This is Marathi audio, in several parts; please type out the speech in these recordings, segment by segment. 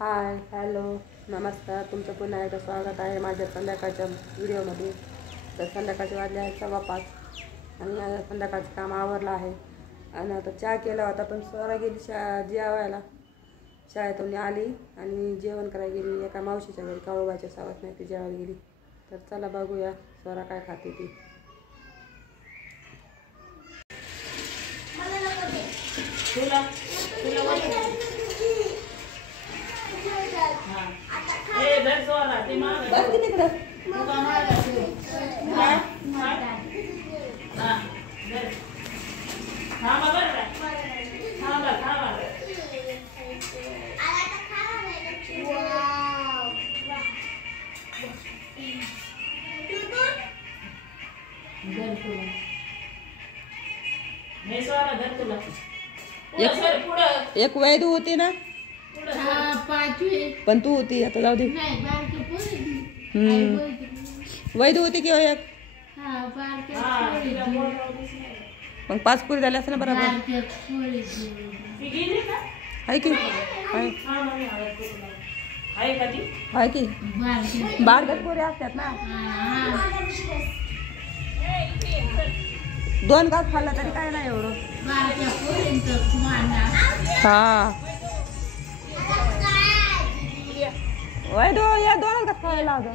हाय हॅलो नमस्कार, तुमचं पुन्हा एकदा स्वागत आहे माझ्या संध्याकाळच्या व्हिडिओमध्ये. तर संध्याकाळचे वाजले आहेत 5:15 आणि आता संध्याकाळचं काम आवरलं आहे. आणि आता चहा केला होता, पण स्वरा गेली जेवायला. शाळेतून आली आणि जेवण करायला गेली एका मावशीच्या घरी, काळूबाईच्या सावत नाही ती जेवायला गेली. तर चला बघूया स्वरा काय खाते ती. तुला ए घर सोरा ते माग बस की तिकडं. तुला माग हां हां घर थांबा बरं का थांबा घर तुला हे सोरा घर तुला पुढं एक वैदू होती ना, पण तू होती आता जाऊ दे. वैदू होती किंवा एक मग 5 पुरी झाले असं ना बरोबर आहे की आहे की बारगत पुरी असतात ना. 2 घास खाल्ला तरी काय नाही एवढं. हा वैदू या 2 घास खायला लावतो.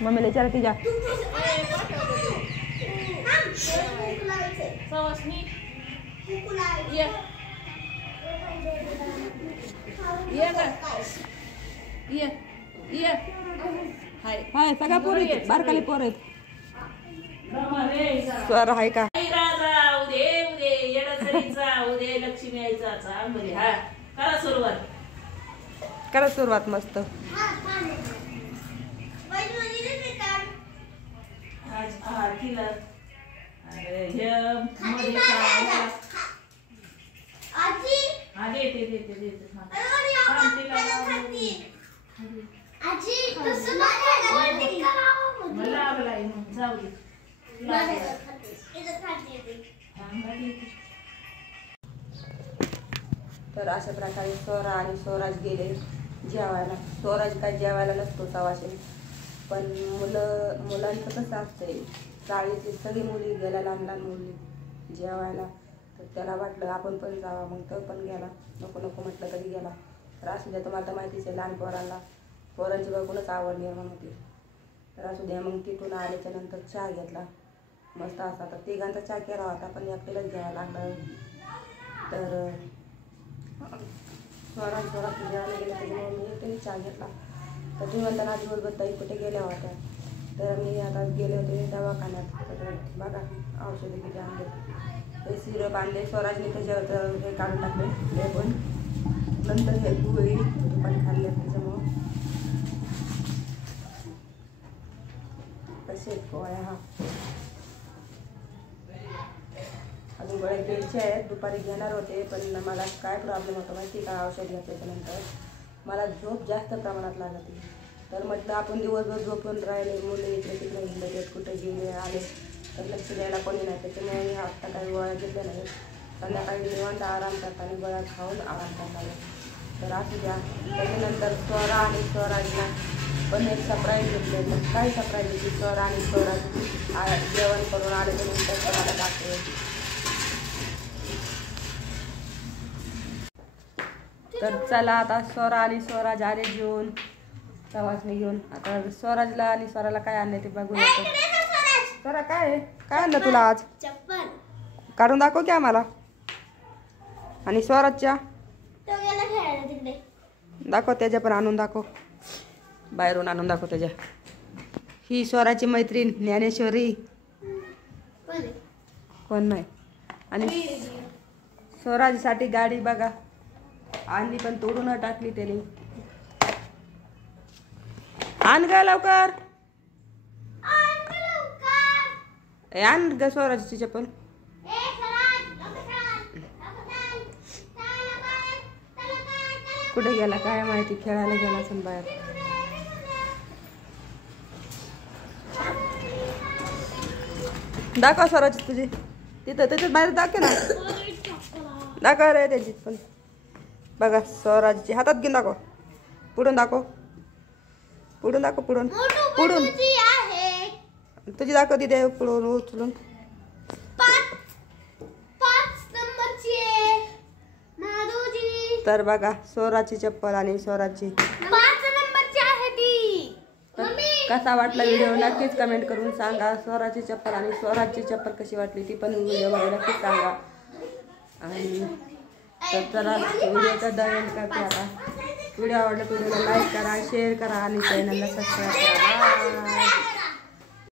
मम्मीला विचार तिच्या हाय सगळ्या पोर आहेत, बारकाली पोर आहेत. स्वर आहे का करा सुरुवात मस्त. तर अशा प्रकारे स्वरा आणि स्वराज गेले जेवायला. स्वराज काय जेवायला नसतो सवाशे, पण मुलांचं कसं असतंय, शाळेतली सगळी मुली गेल्या, लहान लहान मुली जेवायला. तर त्याला वाटलं आपण पण जावा, मग तो पण गेला. नको नको म्हटलं तरी गेला. तर असू द्या, तुम्हाला तर माहितीच आहे लहान पोरांची बघूनच आवड निर्माण होती. तर असू द्या. मग तिथून आल्याच्या नंतर चहा घेतला मस्त असा. तर तिघांचा चहा केला होता, पण एकट्यालाच घ्यायला लागला. तर स्वराज जेवायला गेले त्याच्यामुळे मी एकट्याने चहा घेतला. तर तुम्ही म्हणताना आधी बोलबत ताई कुठे गेल्या होत्या, तर मी आता गेले होते दवाखान्यात. तर बघा औषधे किती आणले, हे सिरप आणले. स्वराजने त्याच्यावर हे काढून टाकले हे पण. नंतर हे गोळी पण खाल्ले त्याच्यामुळं कसे गोळ्या. हा अजून गोळ्या घ्यायच्या आहेत, दुपारी घेणार होते, पण मला काय प्रॉब्लेम होता माहिती का, औषध घेतल्याच्यानंतर मला झोप जास्त प्रमाणात लागते. तर म्हटलं आपण दिवसभर झोपून राहिले, मुलं इकडे तिकडे हिंडत आहेत, कुठे गेले आले तर लक्ष द्यायला कोणी नाही. त्याच्यामुळे मी आत्ता काही गोळ्या घेतल्या नाहीत. संध्याकाळी निवांत आराम करता आणि गोळ्या खाऊन आराम करता. तर असू द्या. त्याच्यानंतर स्वरा आणि स्वराजला पण एक सरप्राईज घेतलं. काय सरप्राईज होती, स्वरा आणि स्वराज जेवण करून आल्याच्यानंतर स्वराला दाखवे. तर चला आता स्वरा आणि स्वराज आले जेवून प्रवासने घेऊन. आता स्वराजला आणि स्वराला काय आणले ते बघूया. स्वरा काय आणलं तुला आज, काढून दाखव की आम्हाला. आणि स्वराजच्या दाखव, त्याच्या पण आणून दाखव, बाहेरून आणून दाखव त्याच्या. ही स्वराची मैत्रीण ज्ञानेश्वरी कोण नाही. आणि स्वराजसाठी गाडी बघा आणली, पण तोडून टाकली त्याने. आण ग लवकर, आण ग स्वराजची चप्पल. कुठे गेला काय माहिती, खेळायला गेला असेल बाहेर. दाखव स्वराज तुझी तिथं त्याच्यात बाहेर दाखव ना, दाखव रे त्याची पण. बघा स्वराजची हातात घेऊन दाखव. पुढून दाखव. पुढून दाखव. पुढून पुढून तुझी दाखव तिथे पुढून उचलून. 5 नंबरची आहे माधुजी. तर बघा स्वराची चप्पल आणि स्वराची 5 नंबरची आहे ती. कसा वाटला व्हिडिओ नक्कीच कमेंट करून सांगा. स्वराची चप्पल आणि स्वराजची चप्पल कशी वाटली ती पण व्हिडिओमध्ये नक्कीच सांगा. आणि तर चला व्हिडिओचा दंड करते आता. व्हिडिओ आवडला व्हिडिओला लाईक करा, शेअर करा आणि चॅनलला सबस्क्राईब करा. बाय.